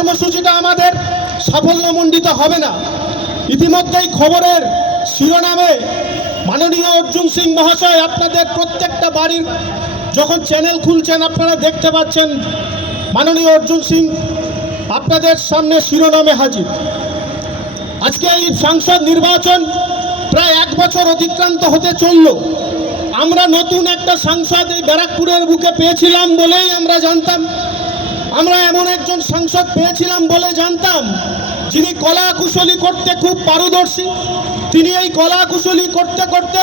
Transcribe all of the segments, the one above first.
কর্মসূচিটা আমাদের সাফল্যমণ্ডিত হবে না। ইতিমধ্যেই খবরের শিরোনামে মাননীয় অর্জুন সিং মহাশয় আপনাদের প্রত্যেকটা বাড়ির যখন চ্যানেল খুলছেন আপনারা দেখতে পাচ্ছেন, মাননীয় অর্জুন সিং আপনাদের সামনে শিরোনামে হাজির। আজকে এই সাংসদ নির্বাচন প্রায় এক বছর অতিক্রান্ত হতে চলল। আমরা নতুন একটা সাংসদ এই ব্যারাকপুরের বুকে পেয়েছিলাম বলেই আমরা জানতাম। আমরা এমন একজন সাংসদ পেয়েছিলাম বলে জানতাম, যিনি কলা কুশলী করতে খুব পারদর্শী। তিনি এই কলা কুশলী করতে করতে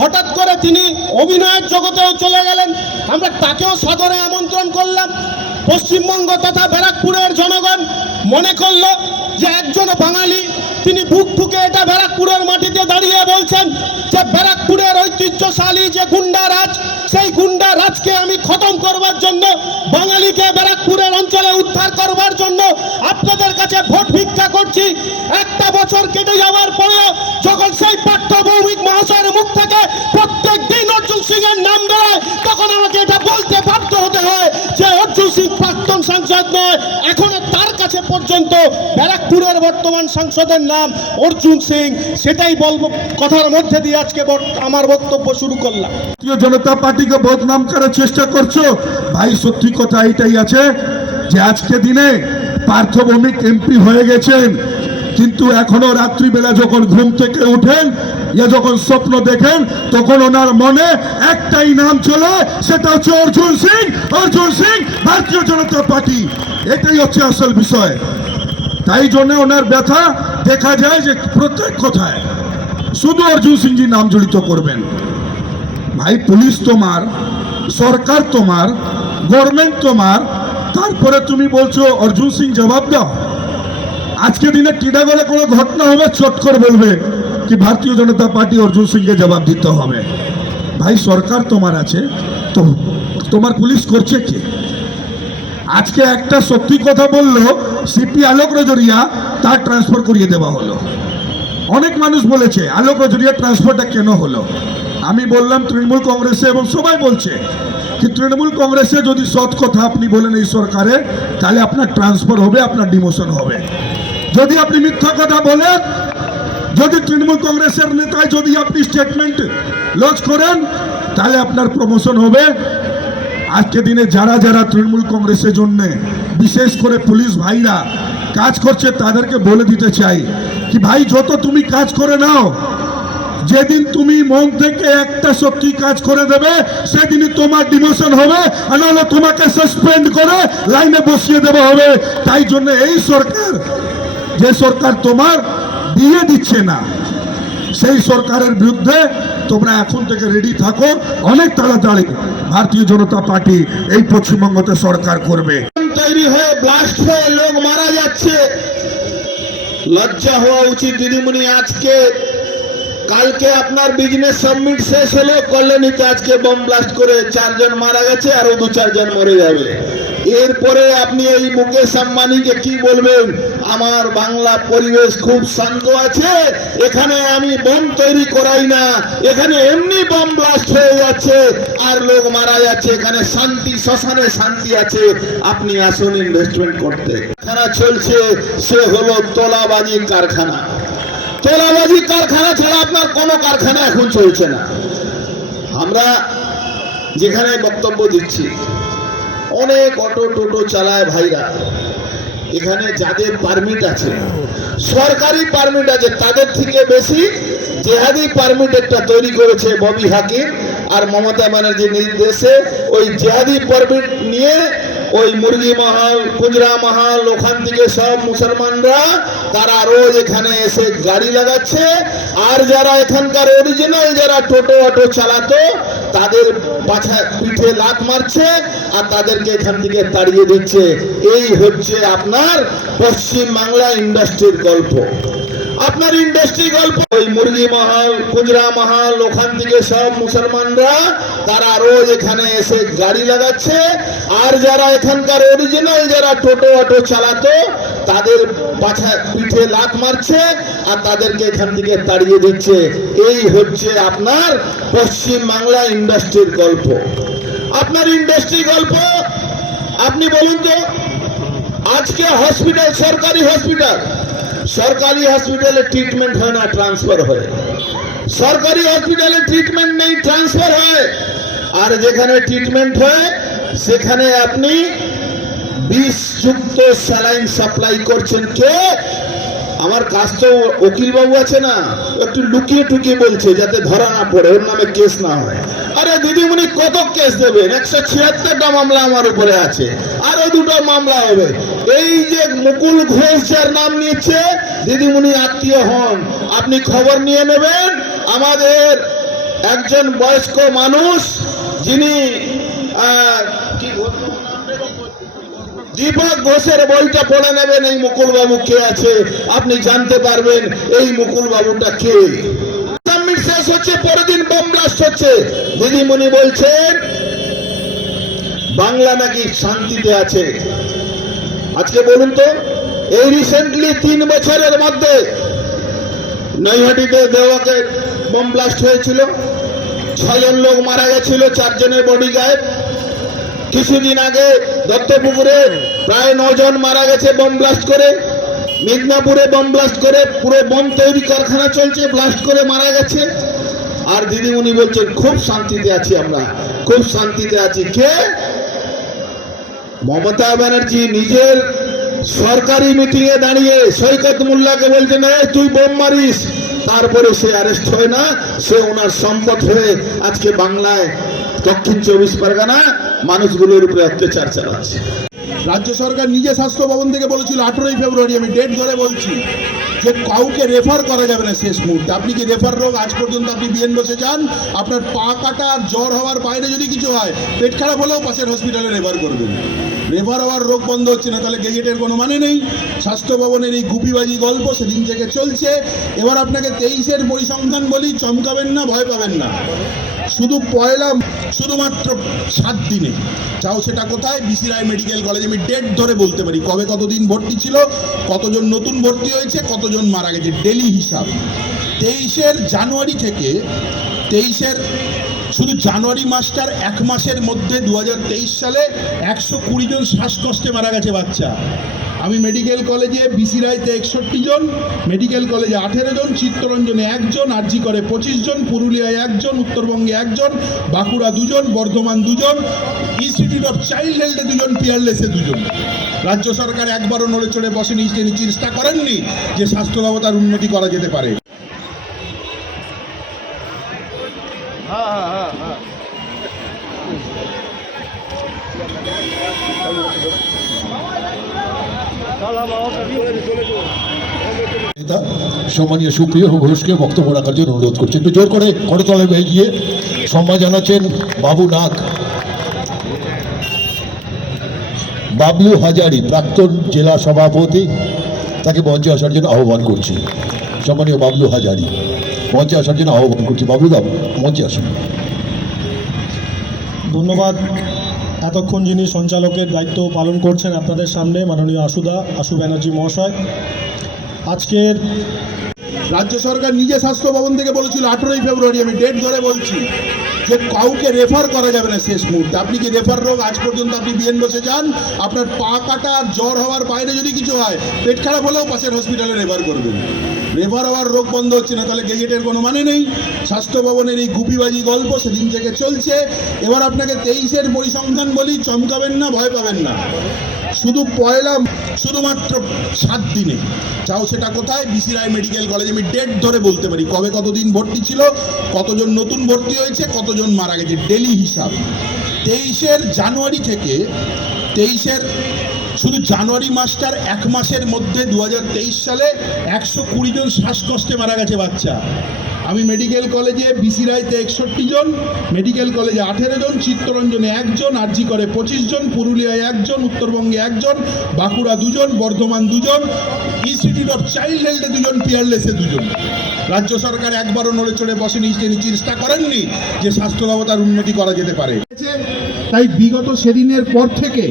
হঠাৎ করে তিনি অভিনয়ের জগতেও চলে গেলেন। আমরা তাকেও সাদরে আমন্ত্রণ করলাম। পশ্চিমবঙ্গ তথা ব্যারাকপুরের জনগণ মনে করল যে একজন বাঙালি, তিনি বুক ঠুকে এটা ব্যারাকপুরের মাটিতে দাঁড়িয়ে বলছেন যে ব্যারাকপুরের ঐতিহ্যশালী যে গুন্ডা রাজ, সেই গুন্ডা রাজকে আমি খতম করবার জন্য বাঙালিকে আপনাদের কাছে ভোট ভিক্ষা করছি। একটা বছর কেটে যাওয়ার পরেও যখন সেই পাঠ্য ভৌমিক মহাশয়ের মুখ থেকে প্রত্যেক দিন অর্জুন সিং এর নাম বেরোয়, তখন আমাকে এটা বলতে বাধ্য হতে হয় যে অর্জুন সিং প্রাক্তন সাংসদ নয়, এখনও তার কাছে পর্যন্ত ব্যারাকপুরের বর্তমান সাংসদের নাম অর্জুন সিং, সেটাই বলব। কথার মধ্যে দিয়ে আজকে আমার বক্তব্য শুরু করলাম। ভারতীয় জনতা পার্টিকে বদনাম করার চেষ্টা করছ? ভাই, সত্যি কথা এটাই আছে যে আজকে দিনে পার্থভৌমিক এমপি হয়ে গেছেন। কিন্তু এখনও রাত্রিবেলা যখন ঘুম থেকে উঠেন, ইয়া যখন স্বপ্ন দেখেন, তখন ওনার মনে একটাই নাম চলে, সেটা হচ্ছে অর্জুন সিং। অর্জুন সিং ভারতীয় জনতা পার্টি। এটাই হচ্ছে আসল বিষয়। তাই জন্য ওনার ব্যথা দেখা যায় যে প্রত্যেক কথায়। শুধু অর্জুন সিংজি নাম জড়িত করবেন। ভাই, পুলিশ তোমার, সরকার তোমার গভর্নমেন্ট তোমার তারপরে তুমি বলছো, অর্জুন সিং, জবাব দাও। আজকে দিনে টিডাগড়ে কোনো ঘটনা হবে? চট করে বলবে কি ভারতীয় জনতা পার্টি অর্জুন সিংকে জবাব দিতে হবে। ভাই, সরকার তোমার আছে, তো তোমার পুলিশ করছে কি? আজকে একটা সত্যি কথা বলল, সিপি আলোক রজরিয়া, তার ট্রান্সফার করিয়ে দেওয়া হলো। অনেক মানুষ বলেছে, আলোক রজরিয়া ট্রান্সফারটা কেন হলো? আমি বললাম, তৃণমূল কংগ্রেসে এবং সবাই বলছে কি তৃণমূল কংগ্রেসে যদি সৎ কথা আপনি বলেন এই সরকারে, তাহলে আপনার ট্রান্সফার হবে, আপনার ডিমোশন হবে। যদি আপনি মিথ্যা কথা বলেন, যদি তৃণমূল কংগ্রেসের নেতায় যদি আপনি স্টেটমেন্ট লঞ্চ করেন, তাহলে আপনার প্রমোশন হবে। আজকে দিনে যারা যারা তৃণমূল কংগ্রেসের জন্য, বিশেষ করে পুলিশ ভাইরা কাজ করছে, তাদেরকে বলে দিতে চাই, কি ভাই, যত তুমি কাজ করে নাও যেদিন তুমি মন থেকে একটা সত্যি কাজ করে দেবে, সেদিনই তোমার ডিমোশন হবে নাহলে তোমাকে সাসপেন্ড করে লাইনে বসিয়ে দেওয়া হবে। তাই জন্য এই সরকার, যে সরকার তোমার দিয়ে দিচ্ছে না, সেই সরকারের বিরুদ্ধে তোমরা এখন থেকে রেডি থাকো, অনেক তাড়াতাড়ি। ভারতীয় জনতা পার্টি এই পশ্চিমবঙ্গতে সরকার করবে। তৈরি হয়ে ব্লাস্ট হয়ে লোক মারা যাচ্ছে। লজ্জা হওয়া উচিত দিদিমণি আজকে। কালকে আপনার বিজনেস সাবমিট শেষ হলো, কল্যাণীতে আজকে বোম ব্লাস্ট করে চারজন মারা গেছে, আরও দু চারজন মরে যাবে। এরপরে আপনি এই মুকেশ আম্বানিকে কি বলবেন? আমার বাংলা পরিবেশ খুব শান্ত আছে, এখানে আমি বোম তৈরি করাই না, এখানে এমনি বোম ব্লাস্ট হয়ে যাচ্ছে, আর লোক মারা যাচ্ছে, এখানে শান্তি, শ্মশানে শান্তি আছে। আপনি আসুন ইনভেস্টমেন্ট করতে। কারখানা চলছে, সে হলো তোলাবাজি কারখানা। তোলাবাজি কারখানা ছাড়া আপনার কোনো কারখানা এখন চলছে না। আমরা যেখানে বক্তব্য দিচ্ছি, অনেক অটো টোটো চালায় ভাইরা। এখানে যাদের পারমিট আছে, সরকারি পারমিট আছে, তাদের থেকে বেশি জেহাদি পারমিট একটা তৈরি করেছে ববি হাকিম আর মমতা ব্যানার্জির নির্দেশে ওই জেহাদি পারমিট নিয়ে ওই মুরগি মহল কুজরা মহল, ওখান থেকে সব মুসলমানরা তারা রোজ এখানে এসে গাড়ি লাগাচ্ছে। আর যারা এখানকার অরিজিনাল যারা টোটো অটো চালাতো, তাদের পাছা পিঠে লাত মারছে আর তাদেরকে এখান থেকে তাড়িয়ে দিচ্ছে। এই হচ্ছে আপনার পশ্চিম বাংলা ইন্ডাস্ট্রির গল্প। আপনার ইন্ডাস্ট্রি গল্প। ওই মুরগি মহল কুজরা মহল, ওখান থেকে সব মুসলমানরা তারা রোজ এখানে এসে গাড়ি লাগাচ্ছে। আর যারা এখানকার অরিজিনাল যারা টোটো অটো চালাতো, তাদের পাছা পিঠে লাত মারছে আর তাদেরকে এখান থেকে তাড়িয়ে দিচ্ছে। এই হচ্ছে আপনার পশ্চিম বাংলা ইন্ডাস্ট্রির গল্প। আপনার ইন্ডাস্ট্রি গল্প, আপনি বলুন তো, আজকে হসপিটাল সরকারি হসপিটাল সরকারি হসপিটালে ট্রিটমেন্ট হয় না ট্রান্সফার হয়। সরকারি হসপিটালে ট্রিটমেন্ট নেই ট্রান্সফার হয়। আর যেখানে ট্রিটমেন্ট হয়, সেখানে আপনি বিষযুক্ত স্যালাইন সাপ্লাই করছেন কে? আমার কাজ তো বাবু আছে না একটু লুকিয়ে টুকিয়ে বলছে যাতে ধরা না পড়ে, ওর নামে কেস না হয়। আরে দিদিমণি কত কেস দেবেন? একশো ছিয়াত্তরটা মামলা আমার উপরে আছে, আরও দুটো মামলা হবে। এই যে মুকুল ঘোষ যার নাম নিচ্ছে দিদিমণি আত্মীয় হন। আপনি খবর নিয়ে নেবেন, আমাদের একজন বয়স্ক মানুষ, যিনি দীপক ঘোষের বইটা পড়ে নেবেন, এই মুকুল বাবু কে আছে? আপনি জানতে পারবেন, এই মুকুল বাবুটা কে শেষ হচ্ছে পরের দিন বোম ব্লাস্ট হচ্ছে। দিদিমণি বলছেন, বাংলা নাকি শান্তিতে আছে। আজকে বলুন তো, এই রিসেন্টলি তিন বছরের মধ্যে নৈহাটিতে দেওয়াকে বোম ব্লাস্ট হয়েছিল। ছজন লোক মারা গেছিল, চারজনের বডি গায়েব কিছুদিন আগে দত্তপুকুরে প্রায় নজন মারা গেছে বোম ব্লাস্ট করে। মিদনাপুরে বোম ব্লাস্ট করে পুরো বোম তৈরি কারখানা চলছে ব্লাস্ট করে মারা গেছে। আর দিদিমণি বলছেন খুব শান্তিতে আছি আমরা খুব শান্তিতে আছি। কে? মমতা ব্যানার্জি নিজের সরকারি মিটিং এ দাঁড়িয়ে সৈকত মোল্লাকে "এই, তুই বোম মারিস। তারপরে সে অ্যারেস্ট হয় না সে ওনার সম্পদ হয়ে আজকে বাংলায় দক্ষিণ চব্বিশ পরগনা মানুষগুলোর উপরে অত্যাচার চালাচ্ছে। রাজ্য সরকার নিজে স্বাস্থ্য ভবন থেকে বলেছিল, আঠেরোই ফেব্রুয়ারি আমি ডেট ধরে বলছি যে কাউকে রেফার করা যাবে না শেষ মুহূর্তে। আপনি কি রেফার রোগ? আজ পর্যন্ত আপনি বিএন বসে যান, আপনার পা কাটা আর জ্বর হওয়ার বাইরে যদি কিছু হয়, পেট খারাপ হলেও পাশের হসপিটালে রেফার করবেন। রেফার হওয়ার রোগ বন্ধ হচ্ছে না, তাহলে গেজেটের কোনো মানে নেই। স্বাস্থ্য ভবনের এই গুপিবাজি গল্প সেদিন থেকে চলছে। এবার আপনাকে তেইশের পরিসংখ্যান বলি, চমকাবেন না, ভয় পাবেন না। শুধু পয়লা, শুধুমাত্র সাত দিনে। চাও সেটা কোথায়? B C Roy medical college আমি ডেট ধরে বলতে পারি। কবে কতদিন ভর্তি ছিল? কতজন নতুন ভর্তি হয়েছে? কতজন মারা গেছে? ডেলি হিসাব। তেইশের জানুয়ারি থেকে, তেইশের, শুধু জানুয়ারি মাসটার এক মাসের মধ্যে দু হাজার তেইশ সালে একশো কুড়ি জন শ্বাসকষ্টে মারা গেছে বাচ্চা। আমি মেডিকেল কলেজে বিসি রায়তে একষট্টি জন মেডিকেল কলেজে আঠেরো জন, চিত্তরঞ্জনে একজন আরজি করে পঁচিশ জন, পুরুলিয়ায় একজন উত্তরবঙ্গে একজন বাঁকুড়া দুজন, বর্ধমান দুজন ইনস্টিটিউট অফ চাইল্ড হেলথে দুজন পিয়ারলেসে দুজন। রাজ্য সরকার একবারও নড়ে চড়ে বসেনি তিনি চেষ্টা করেননি যে স্বাস্থ্য ব্যবস্থার উন্নতি করা যেতে পারে। নেতা সম্মানীয় সুপ্রিয় ঘোষকে বক্তব্য রাখার জন্য অনুরোধ করছি। একটু জোর করে করতলে গিয়ে সম্মান জানাচ্ছেন বাবু নাগ। বাবলু হাজারি, প্রাক্তন জেলা সভাপতি, তাকে মঞ্চে আসার জন্য আহ্বান করছি। সম্মানীয় বাবলু হাজারি, মঞ্চে আসার জন্য আহ্বান করছি। বাবলু দাম, মঞ্চে আসুন। ধন্যবাদ। এতক্ষণ যিনি সঞ্চালকের দায়িত্ব পালন করছেন আপনাদের সামনে, মাননীয় আশুদা, আশু ব্যানার্জি মহাশয়। আজকের রাজ্য সরকার নিজে স্বাস্থ্য ভবন থেকে বলেছিল, আঠেরোই ফেব্রুয়ারি আমি ডেট ধরে বলছি। যে কাউকে রেফার করা যাবে না শেষ মুহূর্তে। আপনি কি রেফার রোগ আজ পর্যন্ত আপনি বিএন বসে যান? আপনার পা কাটা আর জ্বর হওয়ার বাইরে যদি কিছু হয়, পেট খারাপ হলেও পাশের হসপিটালে রেফার করবেন। রেফার হওয়ার রোগ বন্ধ হচ্ছে না, তাহলে গেজেটের কোনো মানে নেই। স্বাস্থ্য ভবনের এই গুপিবাজি গল্প সেদিন থেকে চলছে। এবার আপনাকে তেইশের পরিসংখ্যান বলি, চমকাবেন না, ভয় পাবেন না। শুধু পয়লা শুধুমাত্র সাত দিনে। চাও সেটা কোথায়? B C Roy medical college আমি ডেট ধরে বলতে পারি। কবে কতদিন ভর্তি ছিল? কতজন নতুন ভর্তি হয়েছে? কতজন মারা গেছে? ডেলি হিসাব। তেইশের জানুয়ারি থেকে তেইশের শুধু জানুয়ারি মাসটার এক মাসের মধ্যে দু হাজার তেইশ সালে একশো কুড়ি জন শ্বাসকষ্টে মারা গেছে বাচ্চা। আমি মেডিকেল কলেজে বিসি রায়তে একষট্টি জন মেডিকেল কলেজে আঠেরো জন, চিত্তরঞ্জনে একজন, আরজি করে পঁচিশ জন, পুরুলিয়ায় একজন, উত্তরবঙ্গে একজন, বাঁকুড়া দুজন, বর্ধমান দুজন ইনস্টিটিউট অফ চাইল্ড হেলথে দুজন পিয়ারলেসে দুজন। রাজ্য সরকার একবারও নড়ে চড়ে বসেনি তিনি চেষ্টা করেননি যে স্বাস্থ্য ব্যবস্থার উন্নতি করা যেতে পারে। তাই বিগত সেদিনের পর থেকে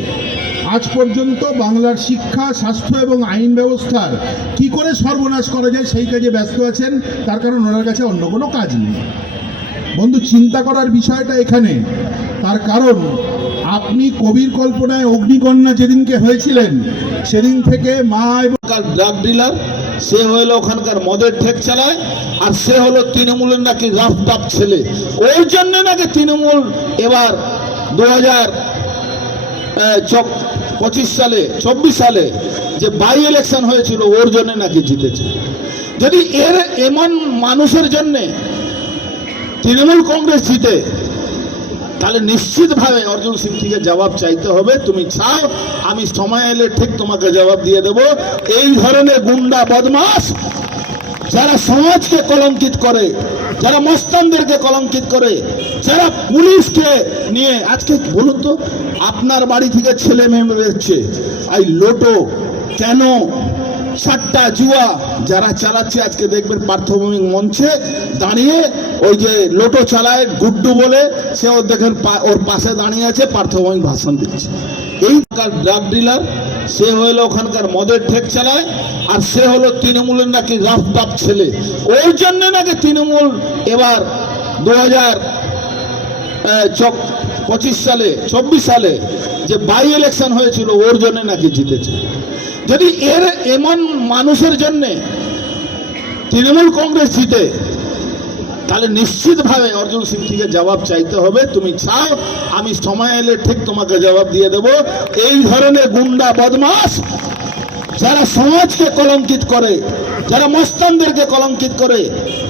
আজ পর্যন্ত বাংলার শিক্ষা, স্বাস্থ্য এবং আইন ব্যবস্থার কি করে সর্বনাশ করা যায় সেই কাজে ব্যস্ত আছেন, তার কারণ ওনার কাছে অন্য কোনো কাজ নেই। বন্ধু, চিন্তা করার বিষয়টা এখানে। তার কারণ, আপনি কবির কল্পনায় অগ্নিকন্যা যেদিনকে হয়েছিলেন, সেদিন থেকে মা এবং ড্রাগ ডিলার সে হলো ওখানকার মদের ঠেক চালায়, আর সে হলো তৃণমূলের নাকি রাফ ছেলে। ওর জন্য নাকি তৃণমূল এবার দু হাজার পঁচিশ সালে, চব্বিশ সালে যে বাই ইলেকশন হয়েছিল, ওর জন্য নাকি জিতেছে। যদি এর এমন মানুষের জন্যে তৃণমূল কংগ্রেস জিতে, তাহলে নিশ্চিতভাবে অর্জুন সিং থেকে জবাব চাইতে হবে। তুমি চাও, আমি সময় এলে ঠিক তোমাকে জবাব দিয়ে দেব। এই ধরনের গুন্ডা বদমাস যারা সমাজকে কলঙ্কিত করে, যারা মস্তানদেরকে কলঙ্কিত করে, যারা পুলিশকে নিয়ে, আজকে বলুন তো? আপনার বাড়ি থেকে ছেলে মেয়ে বেরোচ্ছে। এই লোটো কেন? সাতটা জুয়া যারা চালাচ্ছে, আজকে দেখবেন পার্থভূমিক মঞ্চে দাঁড়িয়ে ওই যে লোটো চালায় গুড্ডু বলে সে ওর দেখেন ওর পাশে দাঁড়িয়ে আছে, পার্থভূমিক ভাষণ দিচ্ছে। এই ড্রাগ ডিলার সে হলো ওখানকার মদের ঠেক চালায়, আর সে হলো তৃণমূলের নাকি রাফ টাপ ছেলে। ওর জন্য নাকি তৃণমূল এবার দু হাজার পঁচিশ সালে, চব্বিশ সালে যে বাই ইলেকশন হয়েছিল, ওর জন্য নাকি জিতেছে। যদি এর এমন মানুষের জন্যে তৃণমূল কংগ্রেস জিতে তাহলে নিশ্চিতভাবে অর্জুন সিং থেকে জবাব চাইতে হবে। তুমি চাও, আমি সময় এলে ঠিক তোমাকে জবাব দিয়ে দেব। এই ধরনের গুন্ডা বদমাস যারা সমাজকে কলঙ্কিত করে, যারা মস্তানদেরকে কলঙ্কিত করে,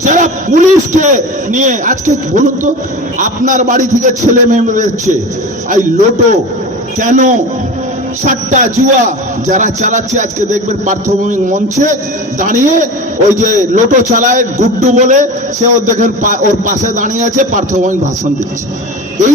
যারা পুলিশকে নিয়ে, আজকে বলুন তো, আপনার বাড়ি থেকে ছেলে মেয়ে বেরোচ্ছে। এই লোটো, কেন সাতটা জুয়া যারা চালাচ্ছে, আজকে দেখবেন পার্থভূমিক মঞ্চে দাঁড়িয়ে ওই যে লোটো চালায় গুড্ডু বলে সে ওর দেখেন ওর পাশে দাঁড়িয়ে আছে, পার্থভূমিক ভাষণ দিচ্ছে। এই